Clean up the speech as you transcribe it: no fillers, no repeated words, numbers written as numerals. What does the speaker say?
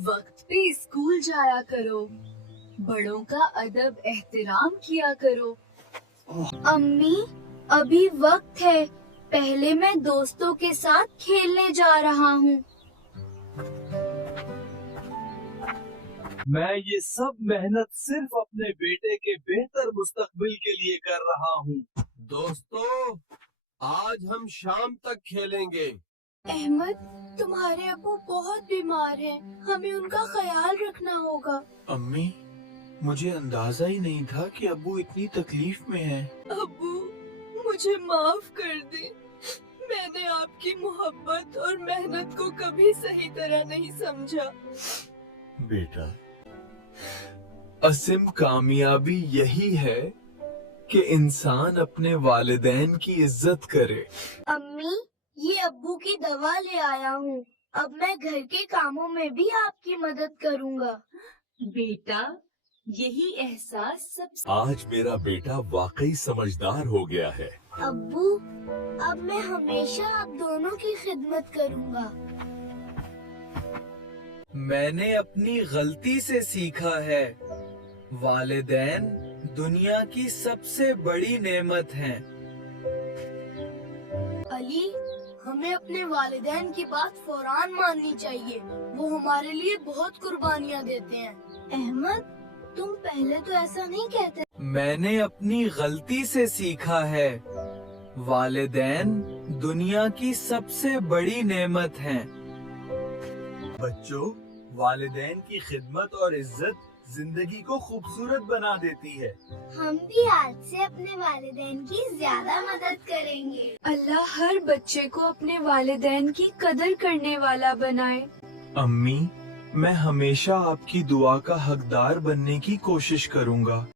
वक्त पे स्कूल जाया करो, बड़ों का अदब एहतराम किया करो। अम्मी, अभी वक्त है, पहले मैं दोस्तों के साथ खेलने जा रहा हूँ। मैं ये सब मेहनत सिर्फ अपने बेटे के बेहतर मुस्तकबिल के लिए कर रहा हूँ। दोस्तों, आज हम शाम तक खेलेंगे। अहमद, तुम्हारे अब्बू बहुत बीमार हैं, हमें उनका ख्याल रखना होगा। अम्मी, मुझे अंदाजा ही नहीं था कि अब्बू इतनी तकलीफ में हैं। अब्बू, मुझे माफ कर दे, मैंने आपकी मोहब्बत और मेहनत को कभी सही तरह नहीं समझा। बेटा, असिम कामयाबी यही है कि इंसान अपने वालिदैन की इज्जत करे। अम्मी, ये अब्बू की दवा ले आया हूँ, अब मैं घर के कामों में भी आपकी मदद करूँगा। बेटा, यही एहसास सबसे आज मेरा बेटा वाकई समझदार हो गया है। अब्बू, अब मैं हमेशा आप दोनों की खिदमत करूँगा। मैंने अपनी गलती से सीखा है, वालिदैन दुनिया की सबसे बड़ी नेमत हैं। अली, हमें अपने वालिदैन की बात फौरान माननी चाहिए, वो हमारे लिए बहुत कुर्बानियाँ देते हैं। अहमद, तुम पहले तो ऐसा नहीं कहते। मैंने अपनी गलती से सीखा है, वालिदैन दुनिया की सबसे बड़ी नेमत हैं। बच्चों, वालिदैन की खिदमत और इज्जत जिंदगी को खूबसूरत बना देती है। हम भी आज से अपने वालिदैन की ज्यादा मदद करेंगे। अल्लाह हर बच्चे को अपने वालिदैन की कदर करने वाला बनाए। अम्मी, मैं हमेशा आपकी दुआ का हकदार बनने की कोशिश करूंगा।